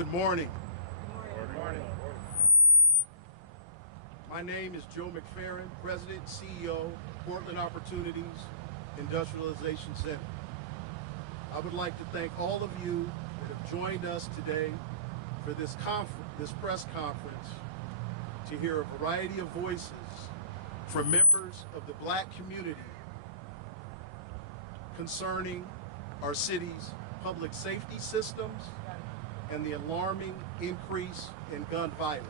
Good morning. Good morning. My name is Joe McFerrin, President and CEO, Portland Opportunities Industrialization Center. I would like to thank all of you that have joined us today for this press conference to hear a variety of voices from members of the Black community concerning our city's public safety systems and the alarming increase in gun violence.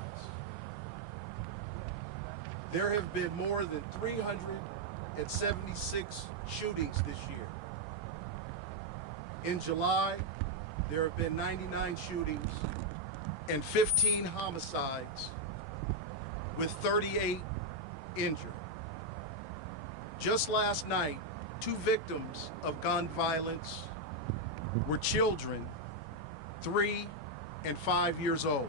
There have been more than 376 shootings this year. In July, there have been 99 shootings and 15 homicides with 38 injured. Just last night, 2 victims of gun violence were children 3 and 5 years old.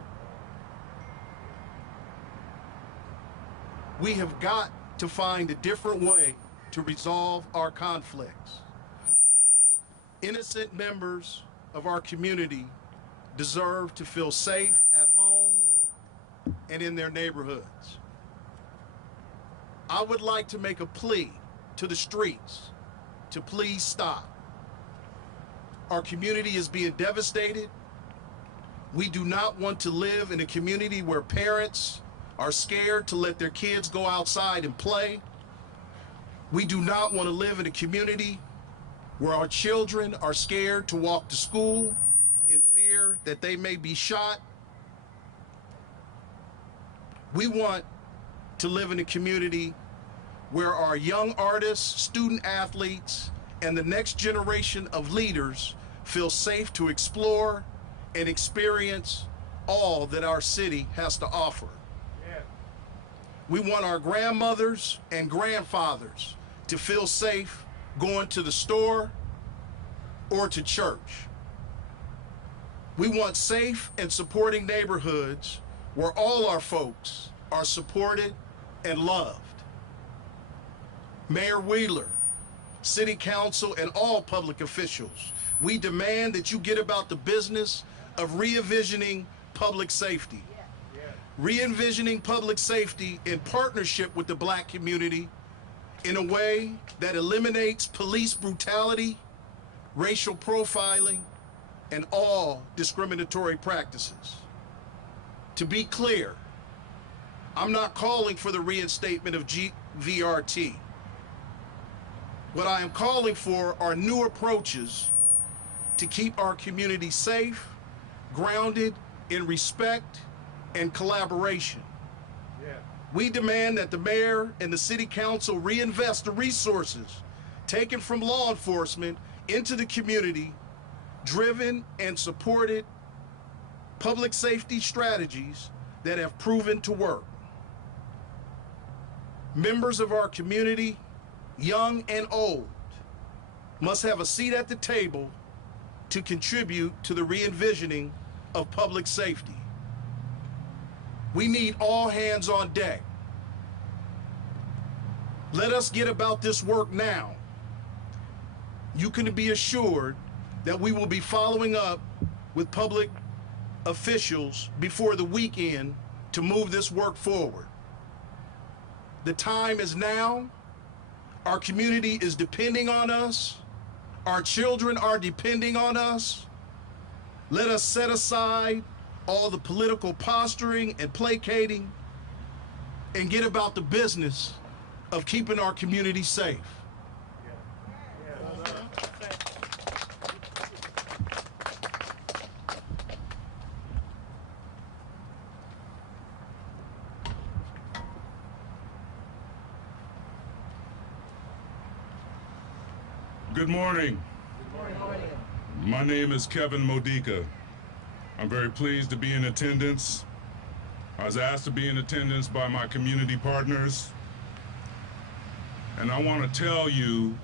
We have got to find a different way to resolve our conflicts. Innocent members of our community deserve to feel safe at home and in their neighborhoods. I would like to make a plea to the streets to please stop. Our community is being devastated. We do not want to live in a community where parents are scared to let their kids go outside and play. We do not want to live in a community where our children are scared to walk to school in fear that they may be shot. We want to live in a community where our young artists, student athletes, and the next generation of leaders feel safe to explore and experience all that our city has to offer. Yeah. We want our grandmothers and grandfathers to feel safe going to the store or to church. We want safe and supporting neighborhoods where all our folks are supported and loved. Mayor Wheeler, City Council, and all public officials, we demand that you get about the business of re-envisioning public safety. Re-envisioning public safety in partnership with the Black community in a way that eliminates police brutality, racial profiling, and all discriminatory practices. To be clear, I'm not calling for the reinstatement of VRT. What I am calling for are new approaches to keep our community safe, grounded in respect and collaboration. Yeah. We demand that the mayor and the city council reinvest the resources taken from law enforcement into the community, driven and supported public safety strategies that have proven to work. Members of our community, young and old, must have a seat at the table to contribute to the re-envisioning of public safety. We need all hands on deck. Let us get about this work now. You can be assured that we will be following up with public officials before the weekend to move this work forward. The time is now. Our community is depending on us. Our children are depending on us. Let us set aside all the political posturing and placating and get about the business of keeping our community safe. Good morning. Good morning. My name is Kevin Modica. I'm very pleased to be in attendance. I was asked to be in attendance by my community partners. And I want to tell you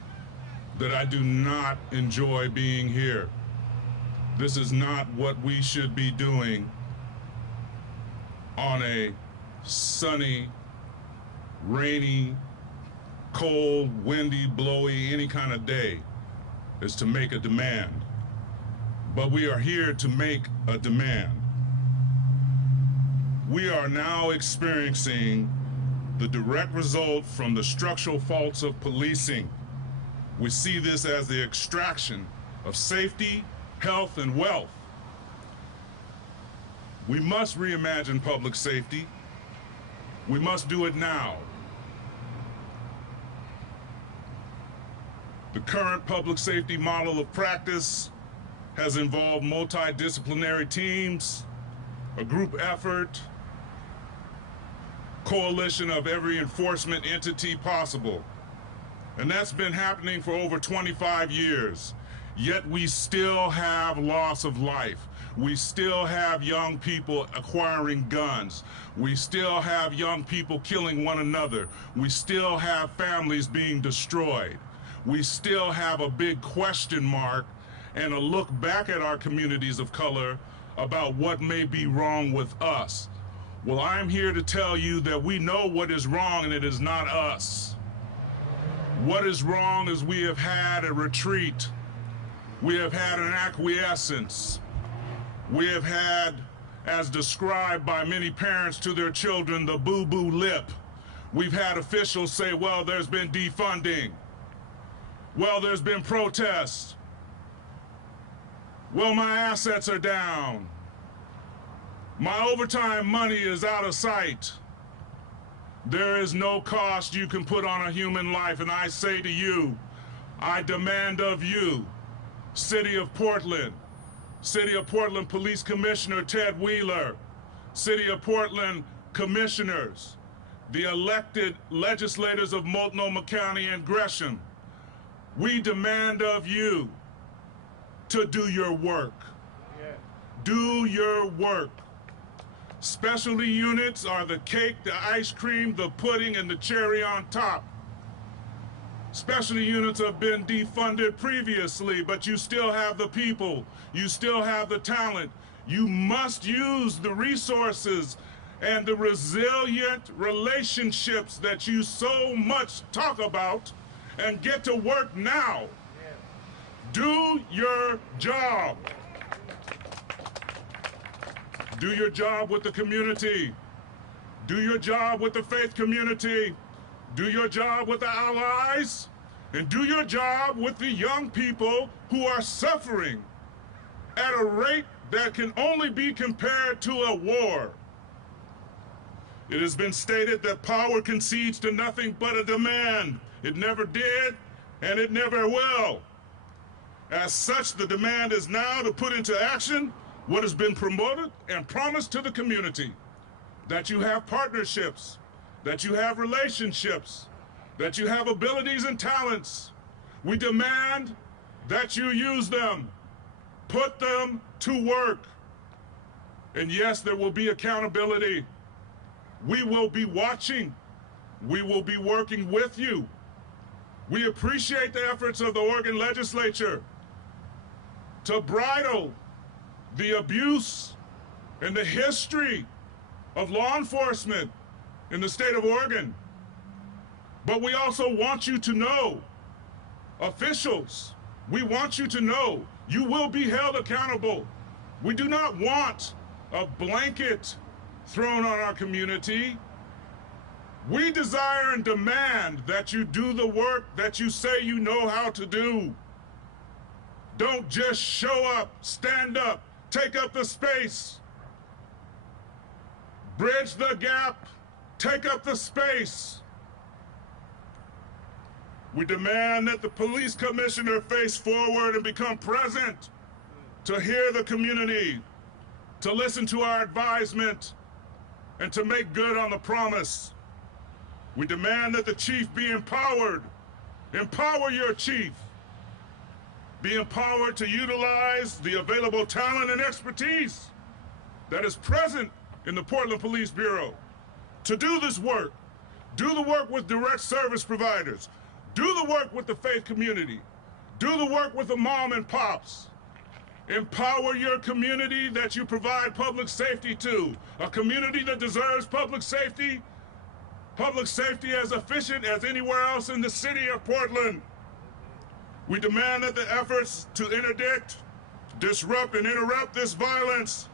that I do not enjoy being here. This is not what we should be doing on a sunny, rainy, cold, windy, blowy, any kind of day, is to make a demand. But we are here to make a demand. we are now experiencing the direct result from the structural faults of policing. We see this as the extraction of safety, health, and wealth. We must reimagine public safety. We must do it now. The current public safety model of practice has involved multidisciplinary teams, a group effort, coalition of every enforcement entity possible. And that's been happening for over 25 years. Yet we still have loss of life. We still have young people acquiring guns. We still have young people killing one another. We still have families being destroyed. We still have a big question mark and a look back at our communities of color about what may be wrong with us. Well, I'm here to tell you that we know what is wrong, and it is not us. What is wrong is we have had a retreat. We have had an acquiescence. We have had, as described by many parents to their children, the boo-boo lip. We've had officials say, well, there's been defunding. Well, there's been protests. Well, my assets are down. My overtime money is out of sight. There is no cost you can put on a human life, and I say to you, I demand of you, City of Portland Police Commissioner Ted Wheeler, City of Portland Commissioners, the elected legislators of Multnomah County and Gresham, we demand of you to do your work. Yeah. Do your work. Specialty units are the cake, the ice cream, the pudding, and the cherry on top. Specialty units have been defunded previously, but you still have the people. You still have the talent. You must use the resources and the resilient relationships that you so much talk about and get to work now. Do your job. Do your job with the community. Do your job with the faith community. Do your job with the allies. And do your job with the young people who are suffering at a rate that can only be compared to a war. It has been stated that power concedes to nothing but a demand. It never did, and it never will. As such, the demand is now to put into action what has been promoted and promised to the community, that you have partnerships, that you have relationships, that you have abilities and talents. We demand that you use them, put them to work. And yes, there will be accountability. We will be watching. We will be working with you. We appreciate the efforts of the Oregon legislature to bridle the abuse and the history of law enforcement in the state of Oregon. But we also want you to know, officials, we want you to know you will be held accountable. We do not want a blanket thrown on our community. We desire and demand that you do the work that you say you know how to do. Don't just show up, stand up, take up the space. Bridge the gap, take up the space. We demand that the police commissioner face forward and become present to hear the community, to listen to our advisement, and to make good on the promise. We demand that the chief be empowered. Empower your chief. Be empowered to utilize the available talent and expertise that is present in the Portland Police Bureau to do this work. Do the work with direct service providers. Do the work with the faith community. Do the work with the mom and pops. Empower your community that you provide public safety to. A community that deserves public safety as efficient as anywhere else in the city of Portland. We demand that the efforts to interdict, disrupt, and interrupt this violence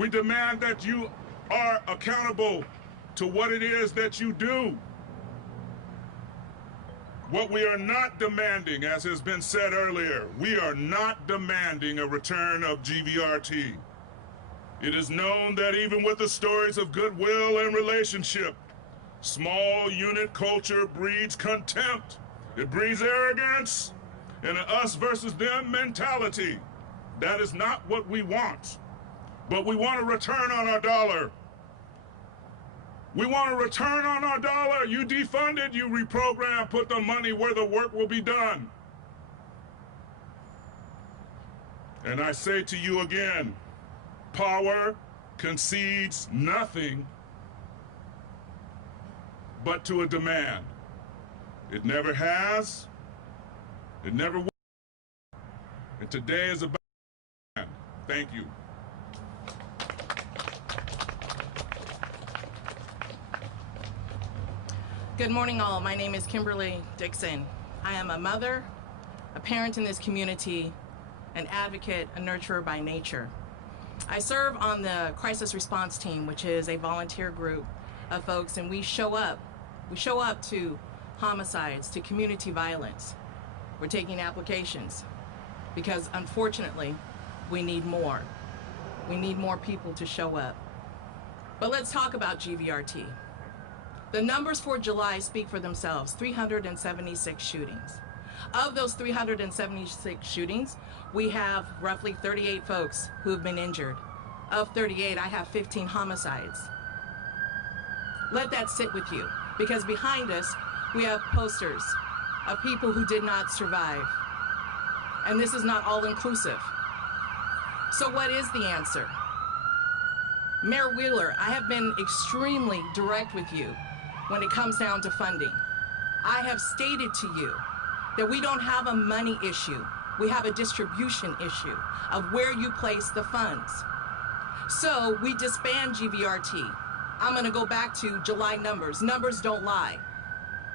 We demand that you are accountable to what it is that you do. What we are not demanding, as has been said earlier, we are not demanding a return of GVRT. It is known that even with the stories of goodwill and relationship, small unit culture breeds contempt. It breeds arrogance and an us versus them mentality. That is not what we want. But we want a return on our dollar. We want a return on our dollar. You defund it, you reprogram, put the money where the work will be done. And I say to you again, power concedes nothing but to a demand. It never has, it never will. And today is about demand. Thank you. Good morning, all. My name is Kimberly Dixon. I am a mother, a parent in this community, an advocate, a nurturer by nature. I serve on the crisis response team, which is a volunteer group of folks, and we show up to homicides, to community violence. We're taking applications because, unfortunately, we need more. We need more people to show up. But let's talk about GVRT. The numbers for July speak for themselves, 376 shootings. Of those 376 shootings, we have roughly 38 folks who have been injured. Of 38, I have 15 homicides. Let that sit with you, because behind us, we have posters of people who did not survive. And this is not all inclusive. So what is the answer? Mayor Wheeler, I have been extremely direct with you when it comes down to funding. I have stated to you that we don't have a money issue. We have a distribution issue of where you place the funds. So we disband GVRT. I'm gonna go back to July numbers. Numbers don't lie.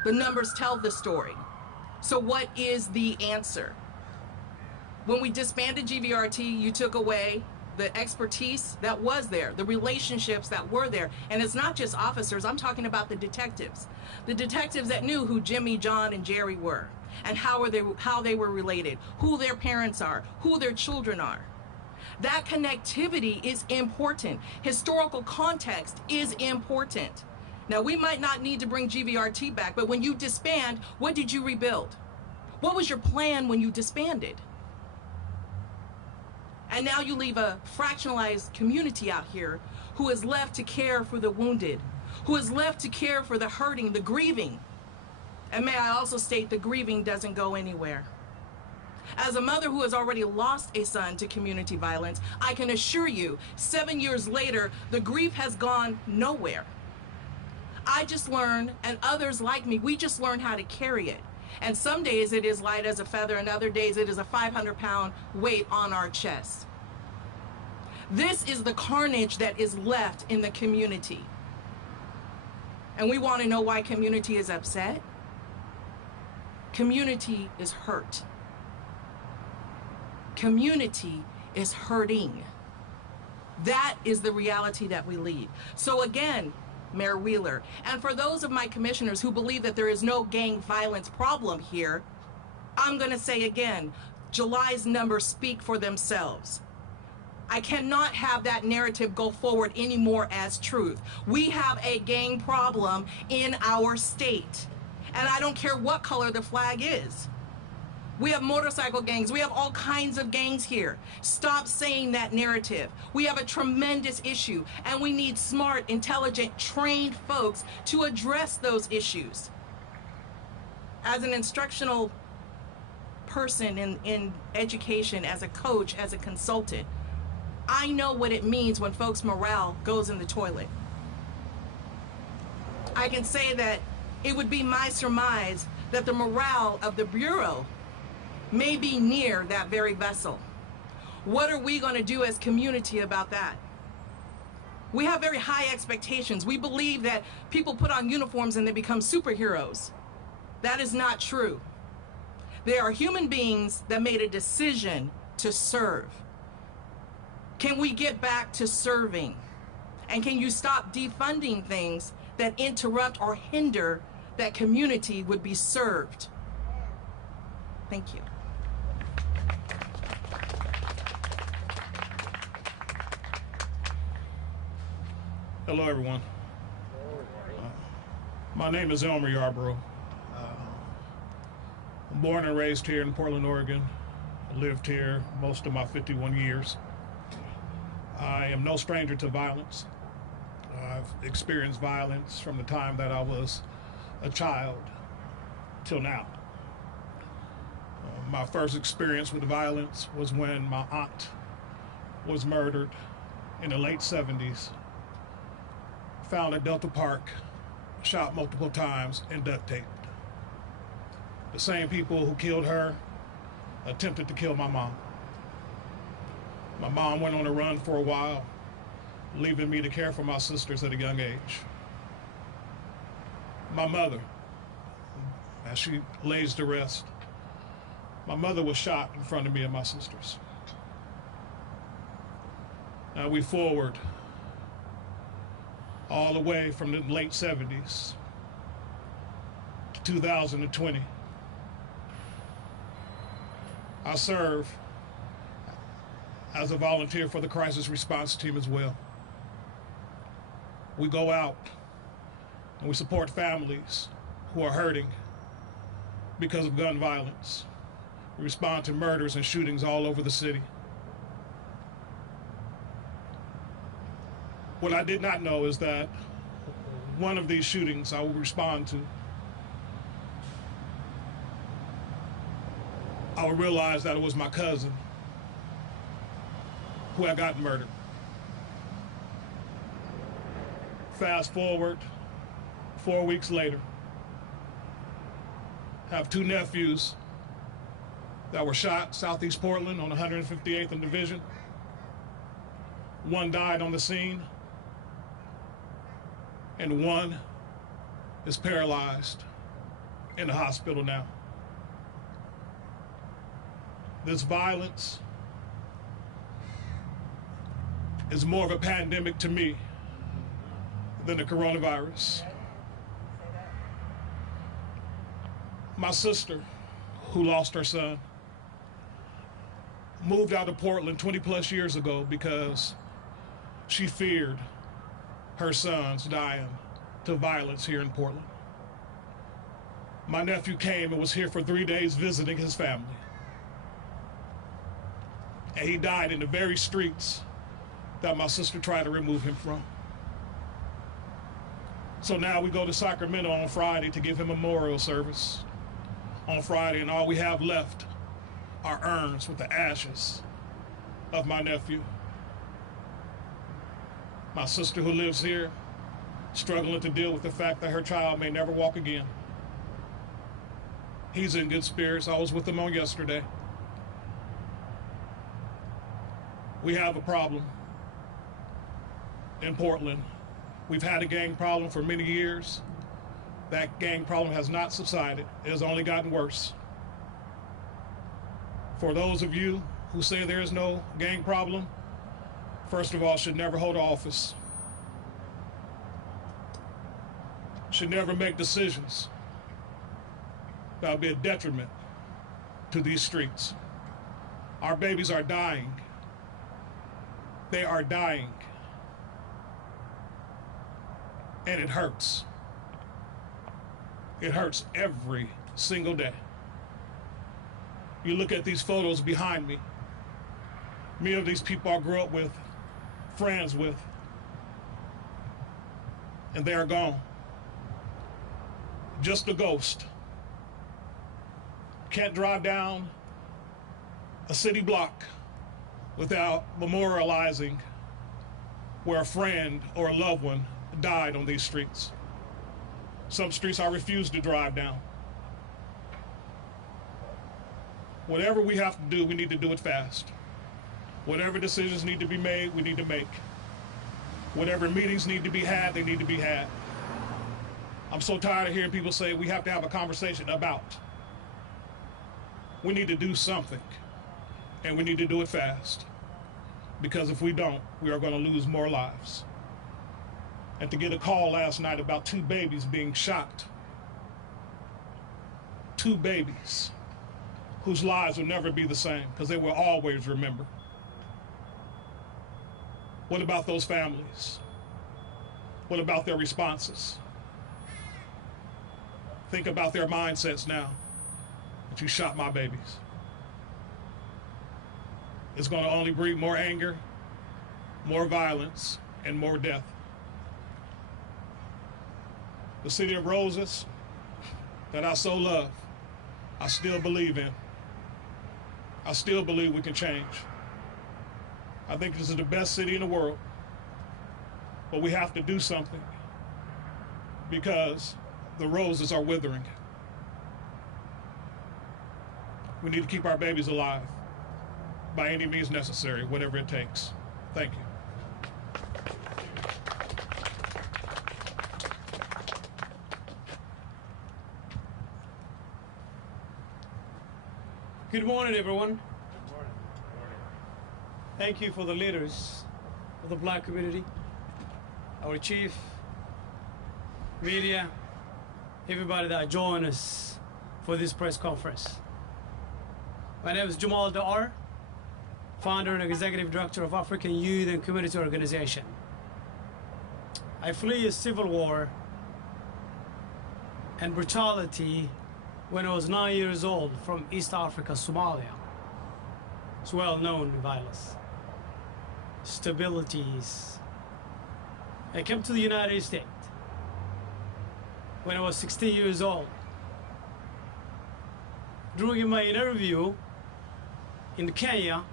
The numbers tell the story. So what is the answer? When we disbanded GVRT, you took away the expertise that was there, the relationships that were there. And it's not just officers, I'm talking about the detectives. The detectives that knew who Jimmy, John, and Jerry were, and how they were related, who their parents are, who their children are. That connectivity is important. Historical context is important. Now, we might not need to bring GVRT back, but when you disband, what did you rebuild? What was your plan when you disbanded? And now you leave a fractionalized community out here who is left to care for the wounded, who is left to care for the hurting, the grieving. And may I also state, the grieving doesn't go anywhere. As a mother who has already lost a son to community violence, I can assure you, 7 years later, the grief has gone nowhere. I just learned, and others like me, we just learned how to carry it. And some days it is light as a feather, and other days it is a 500-pound weight on our chest. This is the carnage that is left in the community. And we want to know why community is upset? Community is hurt. Community is hurting. That is the reality that we lead. So again, Mayor Wheeler, and for those of my commissioners who believe that there is no gang violence problem here, I'm going to say again, July's numbers speak for themselves. I cannot have that narrative go forward anymore as truth. We have a gang problem in our state, and I don't care what color the flag is. We have motorcycle gangs. We have all kinds of gangs here. Stop saying that narrative. We have a tremendous issue, and we need smart, intelligent, trained folks to address those issues. As an instructional person in education, as a coach, as a consultant, I know what it means when folks' morale goes in the toilet. I can say that it would be my surmise that the morale of the Bureau may be near that very vessel. What are we going to do as community about that? We have very high expectations. We believe that people put on uniforms and they become superheroes. That is not true. They are human beings that made a decision to serve. Can we get back to serving? And can you stop defunding things that interrupt or hinder that community would be served? Thank you. Hello, everyone. My name is Elmer Yarbrough. I'm born and raised here in Portland, Oregon. I lived here most of my 51 years. I am no stranger to violence. I've experienced violence from the time that I was a child till now. My first experience with violence was when my aunt was murdered in the late 70s. Found at Delta Park, shot multiple times and duct taped. The same people who killed her attempted to kill my mom. My mom went on a run for a while, leaving me to care for my sisters at a young age. My mother, as she lays to rest, my mother was shot in front of me and my sisters. Now we forward all the way from the late 70s to 2020. I serve as a volunteer for the crisis response team as well. We go out and we support families who are hurting because of gun violence. We respond to murders and shootings all over the city. What I did not know is that one of these shootings I will respond to, I would realize that it was my cousin who had gotten murdered. Fast forward 4 weeks later, have two nephews that were shot Southeast Portland on 158th and Division. One died on the scene, and one is paralyzed in the hospital now. This violence is more of a pandemic to me than the coronavirus. My sister, who lost her son, moved out of Portland 20 plus years ago because she feared her sons dying to violence here in Portland. My nephew came and was here for 3 days visiting his family. And he died in the very streets that my sister tried to remove him from. So now we go to Sacramento on Friday to give him a memorial service on Friday, and all we have left are urns with the ashes of my nephew. My sister, who lives here, struggling to deal with the fact that her child may never walk again. He's in good spirits. I was with him on yesterday. We have a problem in Portland. We've had a gang problem for many years. That gang problem has not subsided. It has only gotten worse. For those of you who say there is no gang problem, first of all, should never hold office. Should never make decisions that will be a detriment to these streets. Our babies are dying. They are dying. And it hurts. It hurts every single day. You look at these photos behind me. Many of these people I grew up with, friends with, and they are gone. Just a ghost. Can't drive down a city block without memorializing where a friend or a loved one died on these streets. Some streets I refuse to drive down. Whatever we have to do, we need to do it fast. Whatever decisions need to be made, we need to make. Whatever meetings need to be had, they need to be had. I'm so tired of hearing people say we have to have a conversation about. We need to do something, and we need to do it fast. because if we don't, we are going to lose more lives. And to get a call last night about 2 babies being shot, 2 babies whose lives will never be the same because they will always remember. What about those families? What about their responses? Think about their mindsets now that you shot my babies. It's going to only breed more anger, more violence, and more death. The city of roses that I so love, I still believe in. I still believe we can change. I think this is the best city in the world, but we have to do something because the roses are withering. We need to keep our babies alive by any means necessary, whatever it takes. Thank you. Good morning, everyone. Good morning. Thank you for the leaders of the Black community, our chief, media, everybody that joined us for this press conference. My name is Jamal Dar, founder and executive director of African Youth and Community Organization. I flee a civil war and brutality when I was 9 years old from East Africa, Somalia. It's well known violence, stabilities. I came to the United States when I was 16 years old. During my interview in Kenya,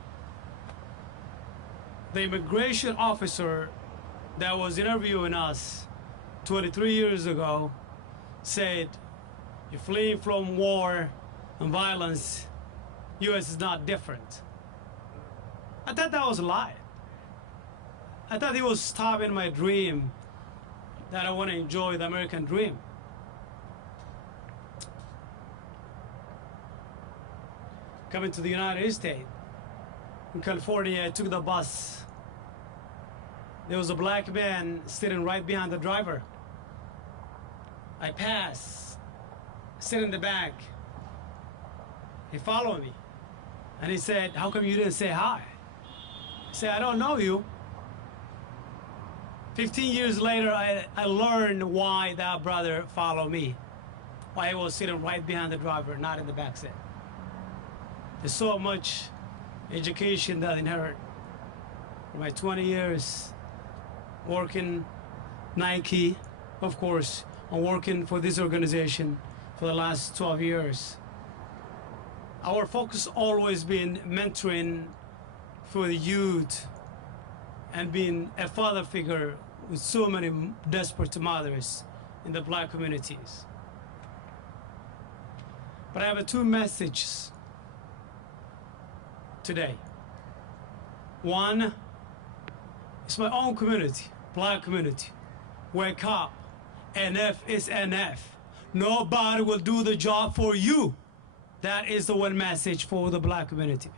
the immigration officer that was interviewing us 23 years ago said, "You're fleeing from war and violence. U.S. is not different." I thought that was a lie. I thought he was stopping my dream that I want to enjoy the American dream. Coming to the United States, in California, I took the bus. There was a black man sitting right behind the driver. I passed, sit in the back. He followed me, and he said, "How come you didn't say hi?" I said, "I don't know you." 15 years later, I learned why that brother followed me, why he was sitting right behind the driver, not in the back seat. There's so much education that I inherit from my 20 years working Nike, of course, and working for this organization for the last 12 years. Our focus always been mentoring for the youth and being a father figure with so many desperate mothers in the black communities. But I have 2 messages today. One is my own community, black community. Wake up. NF is NF. Nobody will do the job for you. That is the one message for the black community.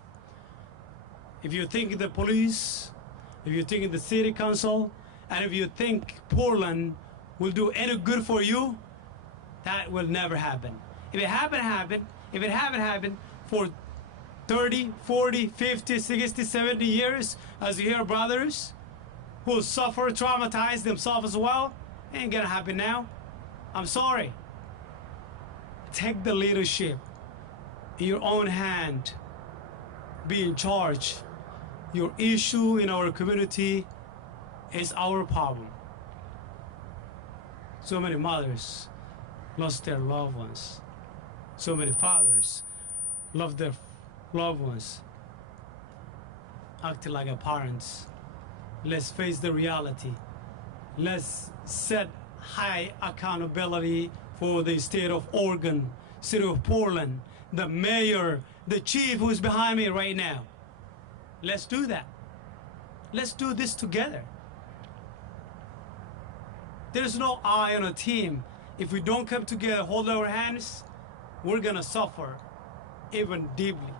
If you think the police, if you think the city council, and if you think Portland will do any good for you, that will never happen. If it haven't happened for 30, 40, 50, 60, 70 years, as you hear brothers who suffer, traumatize themselves as well, ain't gonna happen now. I'm sorry. Take the leadership in your own hand. Be in charge. Your issue in our community is our problem. So many mothers lost their loved ones. So many fathers lost their loved ones, acting like a parents. Let's face the reality. Let's set high accountability for the state of Oregon, city of Portland, the mayor, the chief who's behind me right now. Let's do that. Let's do this together. There's no I on a team. If we don't come together, hold our hands, we're gonna suffer even deeply.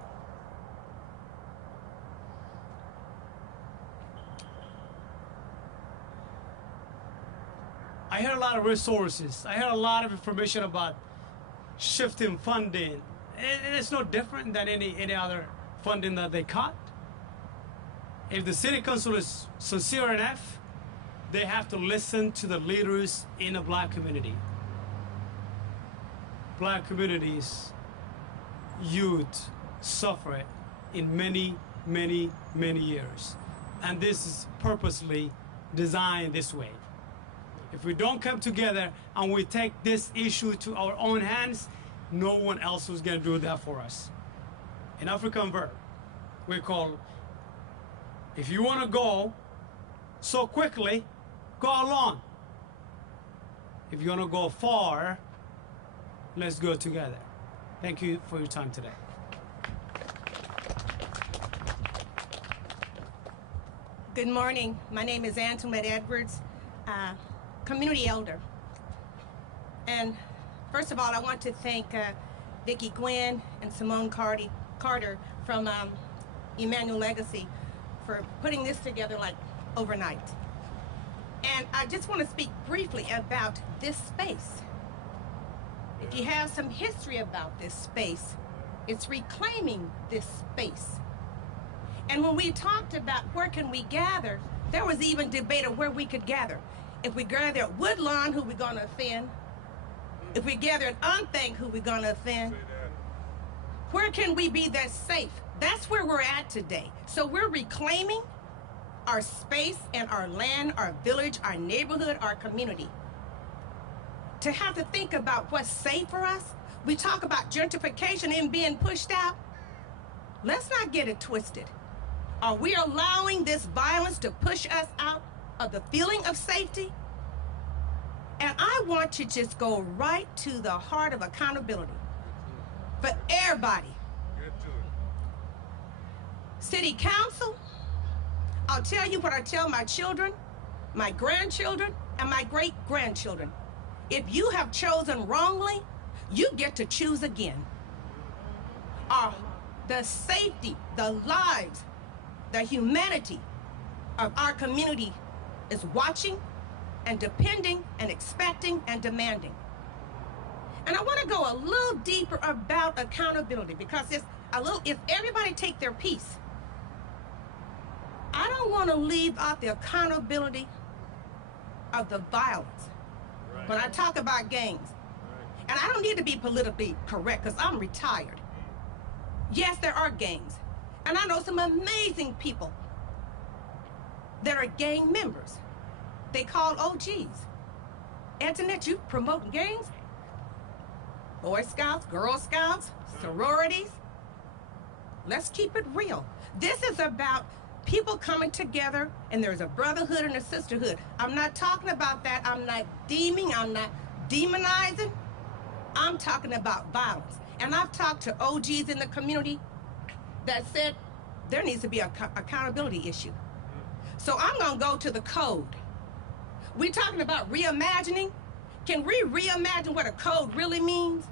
I heard a lot of resources. I heard a lot of information about shifting funding. And it's no different than any other funding that they cut. If the city council is sincere enough, they have to listen to the leaders in the black community. Black communities, youth suffer in many, many, many years. And this is purposely designed this way. If we don't come together and we take this issue to our own hands, no one else is going to do that for us. An African verb we call, if you want to go so quickly, go alone. If you want to go far, let's go together. Thank you for your time today. Good morning. My name is Antoinette Edwards, community elder. And first of all, I want to thank Vicki Gwynn and Simone Carter from Emmanuel Legacy for putting this together like overnight. And I just want to speak briefly about this space. If you have some history about this space, it's reclaiming this space. And when we talked about where can we gather, there was even debate of where we could gather. If we gather at Woodlawn, who we going to offend? If we gather at Unthink, who we going to offend? Where can we be that safe? That's where we're at today. So we're reclaiming our space and our land, our village, our neighborhood, our community. To have to think about what's safe for us, we talk about gentrification and being pushed out. Let's not get it twisted. Are we allowing this violence to push us out of the feeling of safety? And I want to just go right to the heart of accountability for everybody. City Council, I'll tell you what I tell my children, my grandchildren, and my great-grandchildren. If you have chosen wrongly, you get to choose again. The safety, the lives, the humanity of our community is watching and depending and expecting and demanding. And I want to go a little deeper about accountability because if everybody take their piece, I don't want to leave out the accountability of the violence when I talk about gangs. And I don't need to be politically correct because I'm retired. Yes, there are gangs. And I know some amazing people that are gang members. They call OGs. Antoinette, you promoting gangs? Boy Scouts, Girl Scouts, sororities. Let's keep it real. This is about people coming together and there's a brotherhood and a sisterhood. I'm not talking about that. I'm not I'm not demonizing. I'm talking about violence. And I've talked to OGs in the community that said there needs to be an accountability issue. So I'm gonna go to the code. We're talking about reimagining. Can we reimagine what a code really means?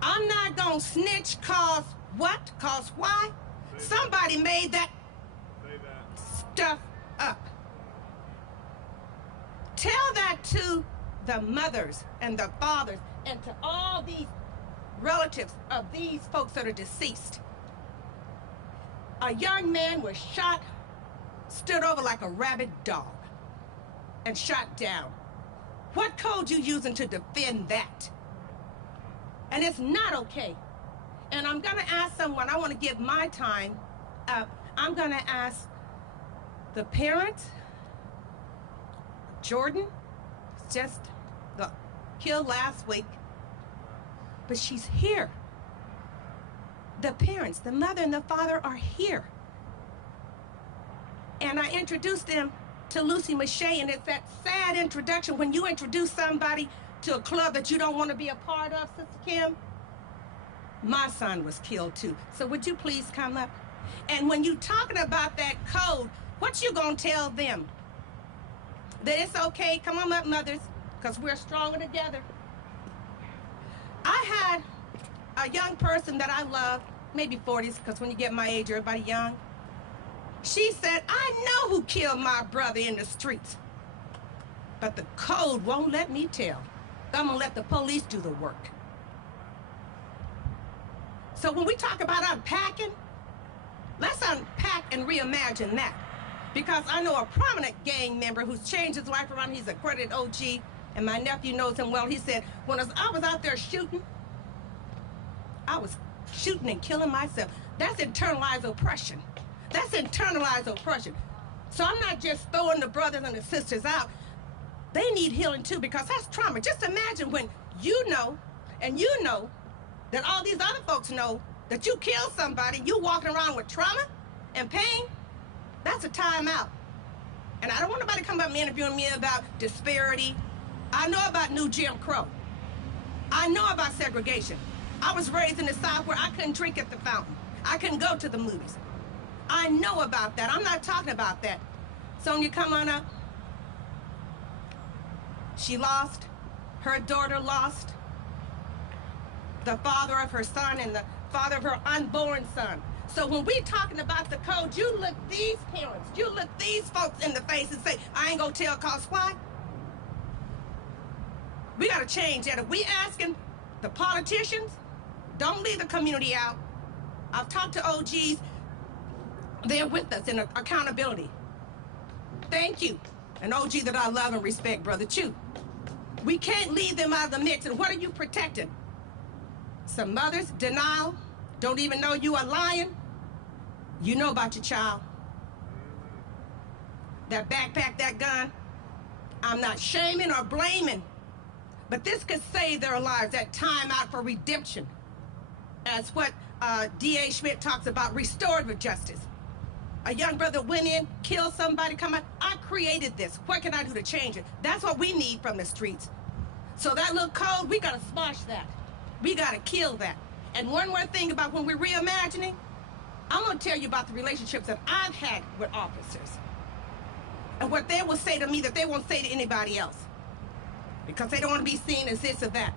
I'm not gonna snitch cause what, cause why? Somebody made that stuff up. Tell that to the mothers and the fathers and to all these relatives of these folks that are deceased. A young man was shot, stood over like a rabid dog, and shot down. What code you using to defend that? And it's not okay. And I'm gonna ask someone, I wanna give my time up. I'm gonna ask the parents, Jordan, just got killed last week, but she's here. The parents, the mother and the father are here. And I introduced them to Lucy Mache, and it's that sad introduction when you introduce somebody to a club that you don't want to be a part of, Sister Kim. My son was killed too. So would you please come up? And when you talking about that code, what you gonna tell them? That it's okay, come on up, mothers, because we're stronger together. I had a young person that I love, maybe 40s, because when you get my age, everybody young. She said, I know who killed my brother in the streets. But the code won't let me tell. I'm gonna let the police do the work. So when we talk about unpacking, let's unpack and reimagine that. Because I know a prominent gang member who's changed his life around. He's a accredited OG, and my nephew knows him well. He said, when I was out there shooting, I was shooting and killing myself. That's internalized oppression. That's internalized oppression. So I'm not just throwing the brothers and the sisters out. They need healing too, because that's trauma. Just imagine when you know, and you know, that all these other folks know that you killed somebody, you walking around with trauma and pain. That's a timeout. And I don't want nobody to come up and interviewing me about disparity. I know about New Jim Crow. I know about segregation. I was raised in the South where I couldn't drink at the fountain. I couldn't go to the movies. I know about that. I'm not talking about that. Sonia, come on up. She lost. Her daughter lost. The father of her son and the father of her unborn son. So when we're talking about the code, you look these parents, you look these folks in the face and say, I ain't gonna tell cause why? We gotta change that. If we asking the politicians, don't leave the community out. I've talked to OGs, they're with us in accountability. Thank you. An OG that I love and respect, Brother Chu. We can't leave them out of the mix, and what are you protecting? Some mothers, denial, don't even know you are lying. You know about your child. That backpack, that gun. I'm not shaming or blaming, but this could save their lives, that time out for redemption. As what D.A. Schmidt talks about, restorative justice. A young brother went in, killed somebody, come out. I created this. What can I do to change it? That's what we need from the streets. So that little code, we gotta smash that. We gotta kill that. And one more thing about when we're reimagining, I'm gonna tell you about the relationships that I've had with officers. And what they will say to me that they won't say to anybody else. Because they don't wanna be seen as this or that.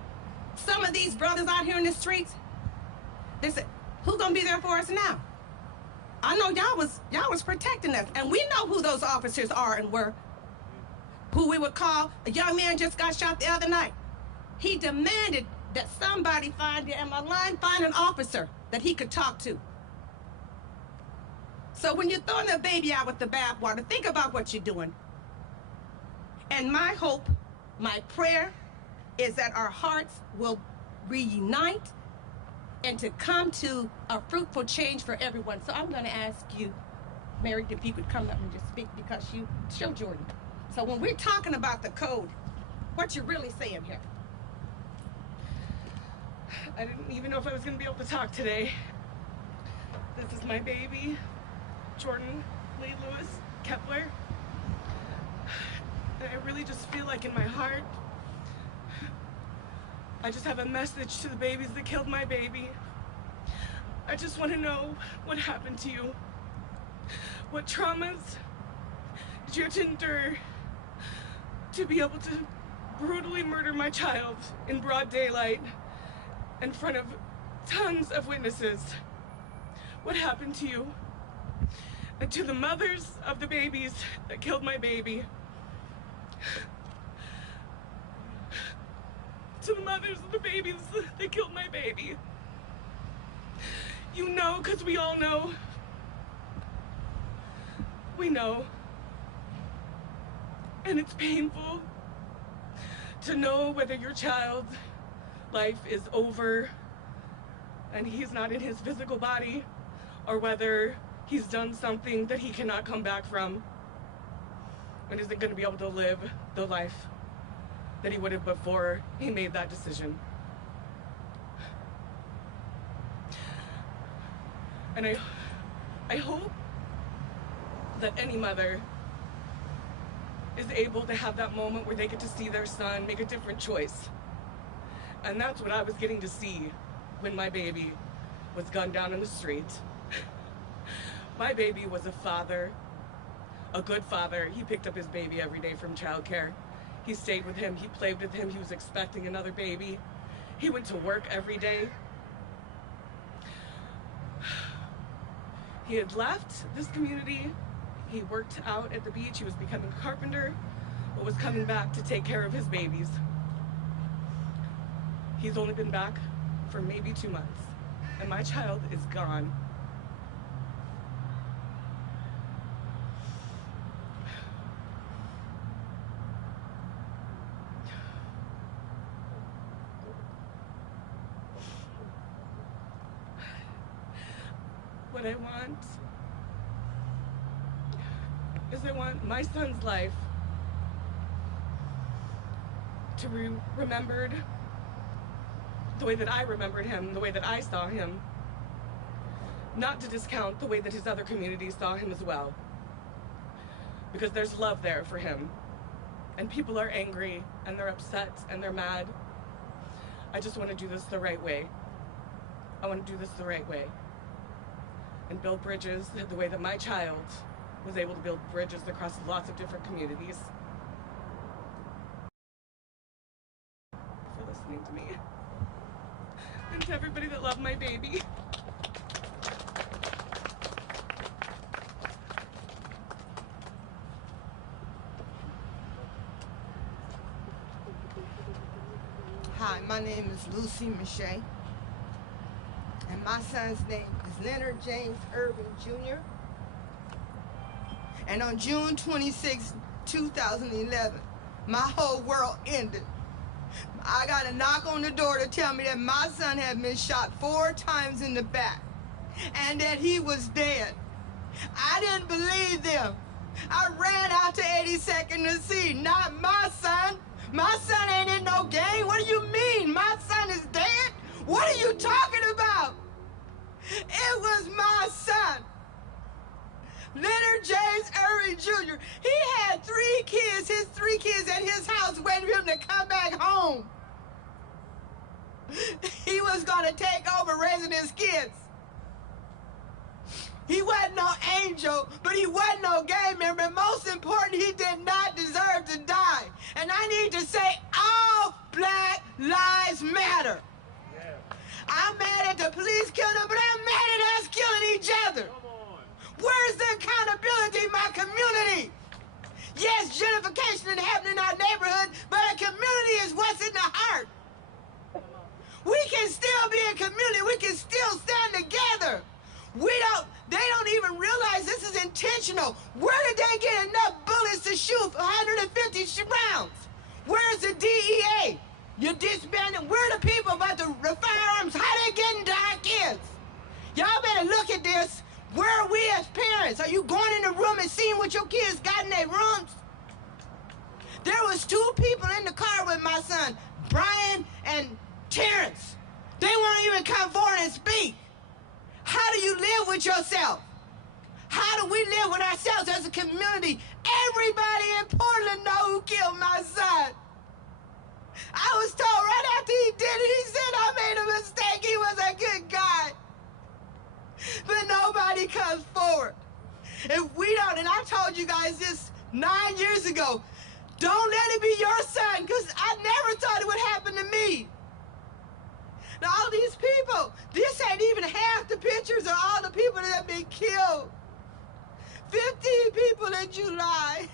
Some of these brothers out here in the streets, they say, who's gonna be there for us now? I know y'all was protecting us. And we know who those officers are and were. Who we would call, a young man just got shot the other night. He demanded that somebody find an officer that he could talk to. So when you're throwing the baby out with the bathwater, think about what you're doing. And my hope, my prayer, is that our hearts will reunite and to come to a fruitful change for everyone. So I'm gonna ask you, Mary, if you could come up and just speak, because you show Jordan. So when we're talking about the code, what you're really saying here? I didn't even know if I was going to be able to talk today. This is my baby, Jordan Lee Lewis Kepler. And I really just feel like in my heart, I just have a message to the babies that killed my baby. I just want to know what happened to you. What traumas did you have to endure to be able to brutally murder my child in broad daylight in front of tons of witnesses? What happened to you? And to the mothers of the babies that killed my baby, to the mothers of the babies that killed my baby, you know, because we all know. We know. And it's painful to know whether your child's life is over and he's not in his physical body, or whether he's done something that he cannot come back from and isn't going to be able to live the life that he would have before he made that decision. And I hope that any mother is able to have that moment where they get to see their son make a different choice. And that's what I was getting to see when my baby was gunned down in the street. My baby was a father, a good father. He picked up his baby every day from childcare. He stayed with him, he played with him, he was expecting another baby. He went to work every day. He had left this community. He worked out at the beach. He was becoming a carpenter. but was coming back to take care of his babies. He's only been back for maybe 2 months, and my child is gone. What I want is I want my son's life to be remembered the way that I remembered him, the way that I saw him. Not to discount the way that his other communities saw him as well. Because there's love there for him. And people are angry, and they're upset, and they're mad. I just want to do this the right way. I want to do this the right way. And build bridges the way that my child was able to build bridges across lots of different communities. For listening to me. And to everybody that loved my baby. Hi, my name is Lucy Mache, and my son's name is Leonard James Irving Jr. And on June 26, 2011, my whole world ended. I got a knock on the door to tell me that my son had been shot 4 times in the back and that he was dead. I didn't believe them. I ran out to 82nd to see, not my son. My son ain't in no game. What do you mean? My son is dead? What are you talking about? It was my son. Leonard James Irving Jr. He had 3 kids, his 3 kids at his house waiting for him to come back home. He was gonna take over raising his kids. He wasn't no angel, but he wasn't no gang member. Most important, he did not deserve to die. And I need to say, all Black Lives Matter. Yeah. I'm mad at the police killing him, but I'm mad at us killing each other. Where's the accountability in my community? Yes, gentrification is happening in our neighborhood, but a community is what's in the heart. We can still be a community. We can still stand together. They don't even realize this is intentional. Where did they get enough bullets to shoot 150 rounds? Where's the DEA? You're disbanding. Where are the people about the firearms? How they getting to our kids? Y'all better look at this. Where are we as parents? Are you going in the room and seeing what your kids got in their rooms? There was 2 people in the car with my son, Brian and Terrence. They won't even come forward and speak. How do you live with yourself? How do we live with ourselves as a community? Everybody in Portland know who killed my son. I was told right after he did it, he said I made a mistake. He was a good guy. But nobody comes forward. If we don't, and I told you guys this 9 years ago, don't let it be your son, because I never thought it would happen to me. Now, all these people, this ain't even half the pictures of all the people that have been killed. 15 people in July.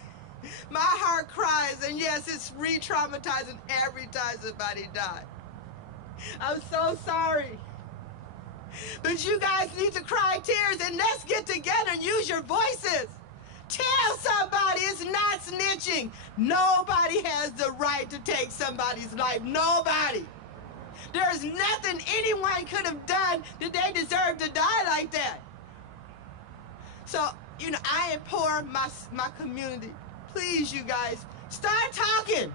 My heart cries, and yes, it's re-traumatizing every time somebody died. I'm so sorry. But you guys need to cry tears, and let's get together and use your voices. Tell somebody it's not snitching. Nobody has the right to take somebody's life. Nobody. There's nothing anyone could have done that they deserve to die like that. So, you know, I implore my community, please, you guys, start talking.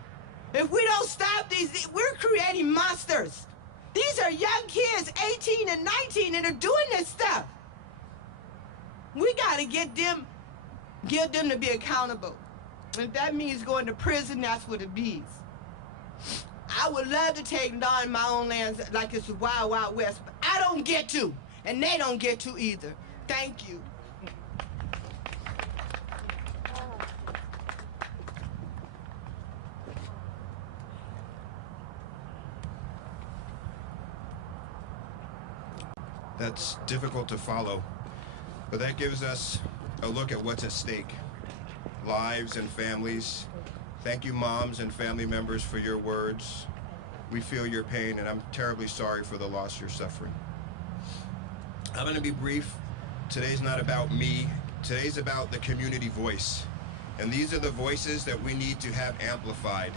If we don't stop these, we're creating monsters. These are young kids, 18 and 19, that are doing this stuff. We gotta get them to be accountable. If that means going to prison, that's what it means. I would love to take law in my own lands like it's the Wild Wild West, but I don't get to, and they don't get to either. Thank you. That's difficult to follow, but that gives us a look at what's at stake. Lives and families, Thank you, moms and family members, for your words. We feel your pain, and I'm terribly sorry for the loss you're suffering. I'm going to be brief. Today's not about me. Today's about the community voice. And these are the voices that we need to have amplified.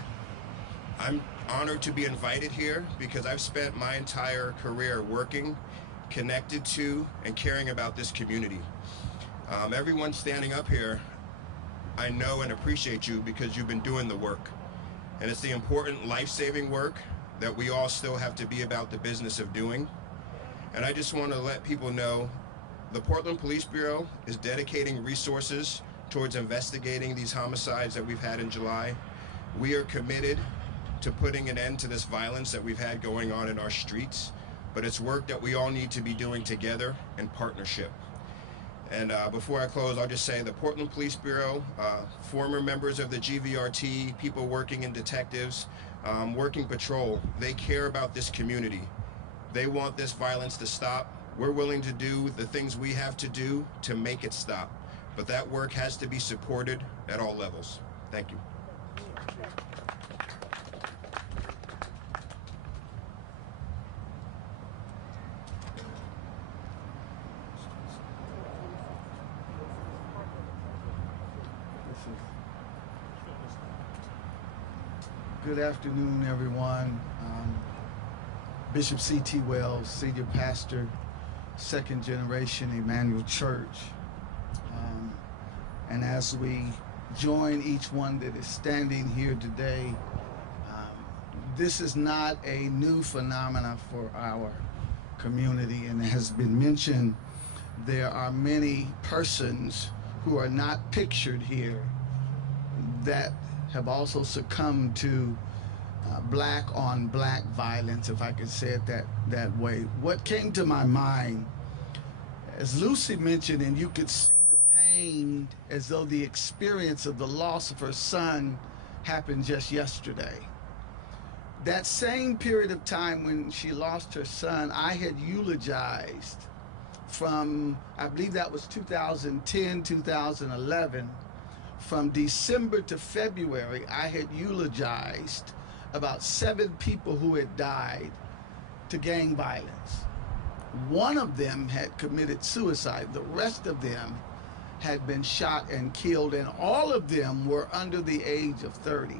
I'm honored to be invited here because I've spent my entire career working, connected to, and caring about this community. Everyone standing up here, I know and appreciate you because you've been doing the work. And it's the important life-saving work that we all still have to be about the business of doing. And I just want to let people know the Portland Police Bureau is dedicating resources towards investigating these homicides that we've had in July. We are committed to putting an end to this violence that we've had going on in our streets, but it's work that we all need to be doing together in partnership. And before I close, I'll just say the Portland Police Bureau, former members of the GVRT, people working in detectives, working patrol, they care about this community. They want this violence to stop. We're willing to do the things we have to do to make it stop. But that work has to be supported at all levels. Thank you. Good afternoon, everyone. Bishop C.T. Wells, Senior Pastor, Second Generation Emmanuel Church. And as we join each one that is standing here today, this is not a new phenomenon for our community, and it has been mentioned there are many persons who are not pictured here that have also succumbed to black on black violence, if I could say it that way. What came to my mind, as Lucy mentioned, and you could see the pain as though the experience of the loss of her son happened just yesterday. That same period of time when she lost her son, I had eulogized from, I believe that was 2010, 2011, from December to February, I had eulogized about 7 people who had died to gang violence. One of them had committed suicide. The rest of them had been shot and killed, and all of them were under the age of 30.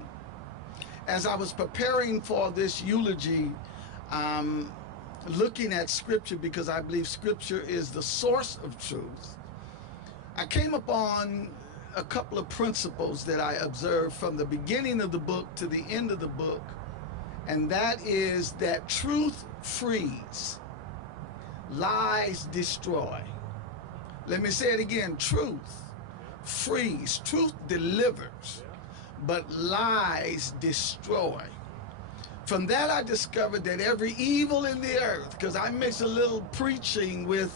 As I was preparing for this eulogy, looking at scripture, because I believe scripture is the source of truth, I came upon a couple of principles that I observed from the beginning of the book to the end of the book, and that is that truth frees, lies destroy. Let me say it again, truth frees, truth delivers, but lies destroy. From that I discovered that every evil in the earth, because I mix a little preaching with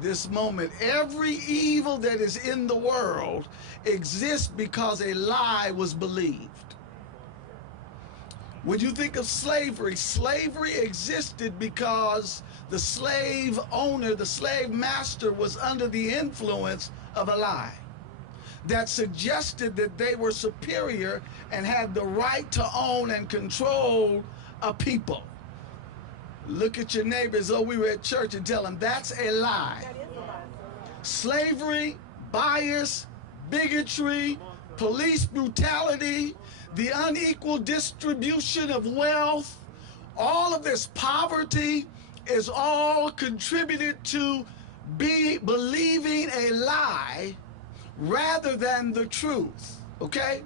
this moment, every evil that is in the world exists because a lie was believed. When you think of slavery, slavery existed because the slave owner, the slave master, was under the influence of a lie that suggested that they were superior and had the right to own and control a people. Look at your neighbors, oh, we were at church, and tell them that's a lie. Slavery, bias, bigotry, police brutality, the unequal distribution of wealth, all of this poverty is all contributed to believing a lie rather than the truth, okay?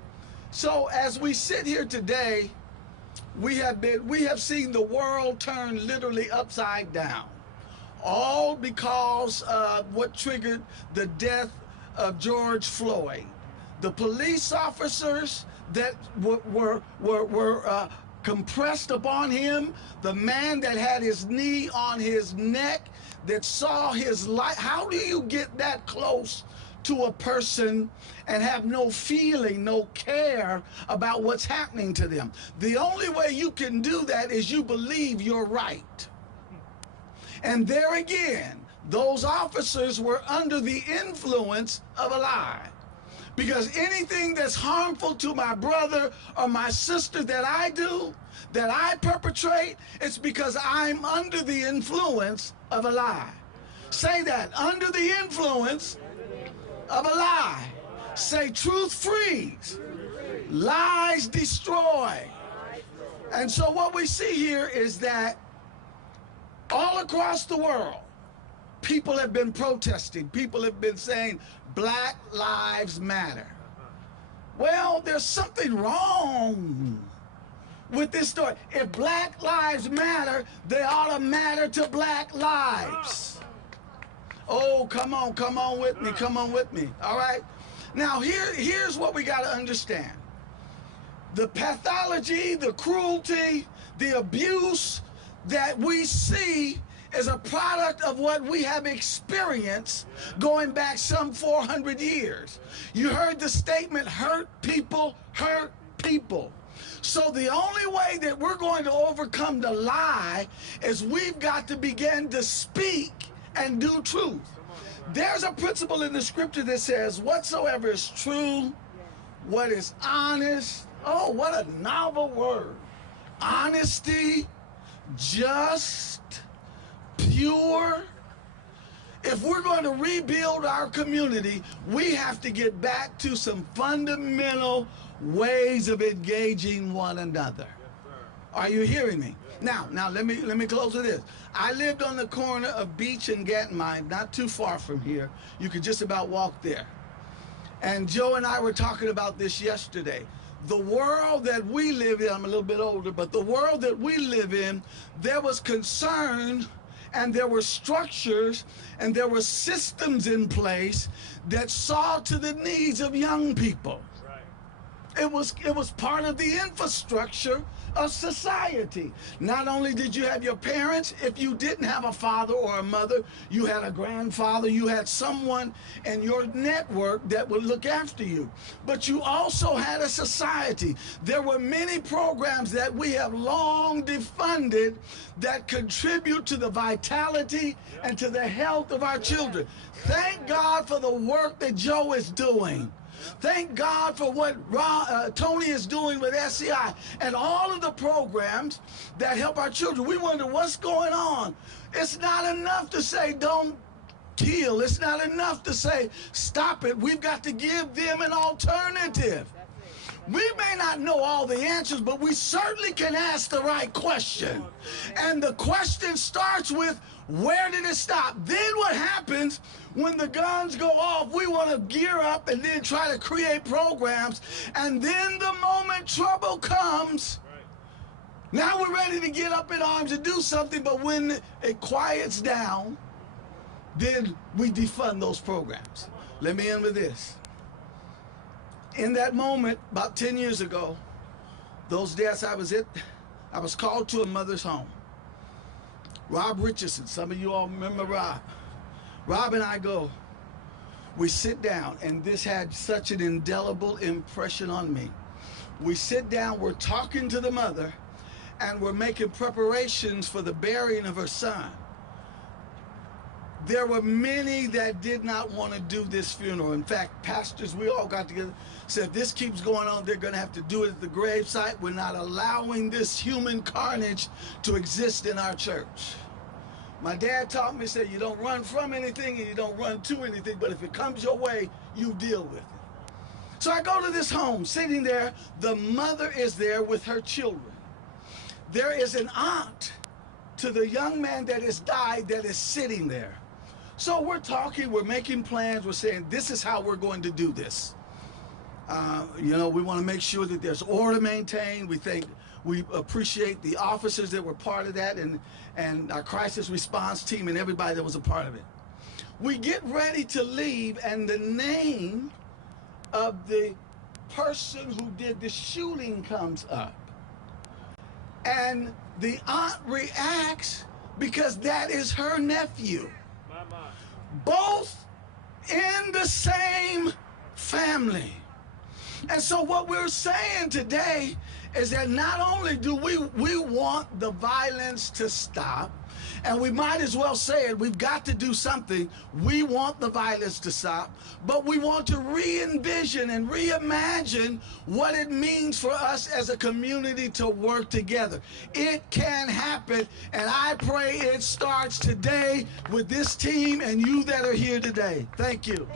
So as we sit here today, we have seen the world turn literally upside down, all because of what triggered the death of George Floyd. The police officers that were compressed upon him, the man that had his knee on his neck, that saw his life. How do you get that close to a person and have no feeling, no care about what's happening to them? The only way you can do that is you believe you're right. And there again, those officers were under the influence of a lie. Because anything that's harmful to my brother or my sister that I do, that I perpetrate, it's because I'm under the influence of a lie. Say that, under the influence of a lie. Say, truth frees, lies destroy. And so what we see here is that all across the world, people have been protesting. People have been saying, Black Lives Matter. Well, there's something wrong with this story. If Black Lives matter, they ought to matter to Black lives. Oh, come on with me, come on with me, all right? Now, here's what we got to understand. The pathology, the cruelty, the abuse that we see is a product of what we have experienced going back some 400 years. You heard the statement, hurt people hurt people. So the only way that we're going to overcome the lie is we've got to begin to speak and do truth. There's a principle in the scripture that says, whatsoever is true, what is honest, oh, what a novel word. Honesty, just, pure. If we're going to rebuild our community, we have to get back to some fundamental ways of engaging one another. Are you hearing me? Now let me close with this. I lived on the corner of Beach and Gatmine, not too far from here. You could just about walk there. And Joe and I were talking about this yesterday. The world that we live in, I'm a little bit older, but the world that we live in, there was concern and there were structures and there were systems in place that saw to the needs of young people. It was part of the infrastructure of society. Not only did you have your parents, if you didn't have a father or a mother, you had a grandfather, you had someone in your network that would look after you. But you also had a society. There were many programs that we have long defunded that contribute to the vitality and to the health of our children. Thank God for the work that Joe is doing. Thank God for what Tony is doing with SCI and all of the programs that help our children. We wonder what's going on. It's not enough to say don't kill. It's not enough to say stop it. We've got to give them an alternative. We may not know all the answers, but we certainly can ask the right question. And the question starts with, where did it stop? Then what happens when the guns go off? We want to gear up and then try to create programs. And then the moment trouble comes, now we're ready to get up in arms and do something. But when it quiets down, then we defund those programs. Let me end with this. In that moment, about 10 years ago, those deaths I was called to a mother's home. Rob Richardson, some of you all remember Rob. Rob and I go, we sit down, and this had such an indelible impression on me. We sit down, we're talking to the mother, and we're making preparations for the burying of her son. There were many that did not want to do this funeral. In fact, pastors, we all got together, said if this keeps going on, they're going to have to do it at the gravesite. We're not allowing this human carnage to exist in our church. My dad taught me, said, you don't run from anything and you don't run to anything, but if it comes your way, you deal with it. So I go to this home, sitting there, the mother is there with her children. There is an aunt to the young man that has died that is sitting there. So we're talking, we're making plans, we're saying this is how we're going to do this. You know, we want to make sure that there's order maintained. We appreciate the officers that were part of that and our crisis response team and everybody that was a part of it. We get ready to leave, and the name of the person who did the shooting comes up. And the aunt reacts because that is her nephew. Both in the same family. And so what we're saying today is that not only do we want the violence to stop, And we might as well say it. We've got to do something. We want the violence to stop, but we want to re-envision and reimagine what it means for us as a community to work together. It can happen, and I pray it starts today with this team and you that are here today. Thank you.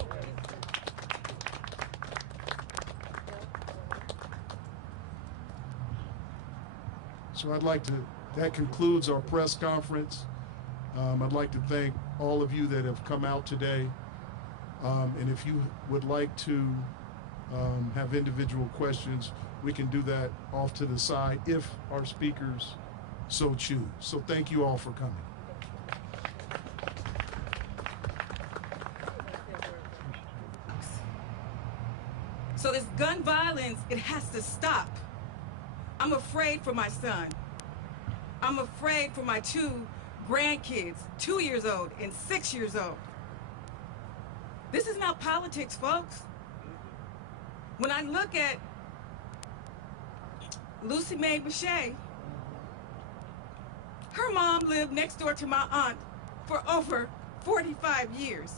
So that concludes our press conference. I'd like to thank all of you that have come out today. And if you would like to have individual questions, we can do that off to the side if our speakers so choose. So thank you all for coming. So this gun violence, it has to stop. I'm afraid for my son. I'm afraid for my 2 grandkids, 2 years old and 6 years old. This is not politics, folks. When I look at Lucy Mae Boucher, her mom lived next door to my aunt for over 45 years.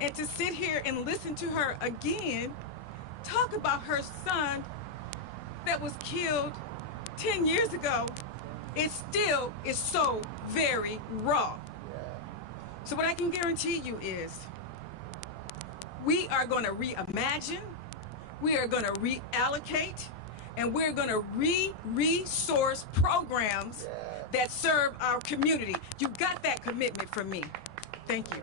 And to sit here and listen to her again talk about her son that was killed 10 years ago, it still is so very raw. So what I can guarantee you is we are going to reimagine, we are going to reallocate, and we're going to resource programs that serve our community. You got that commitment from me. Thank you.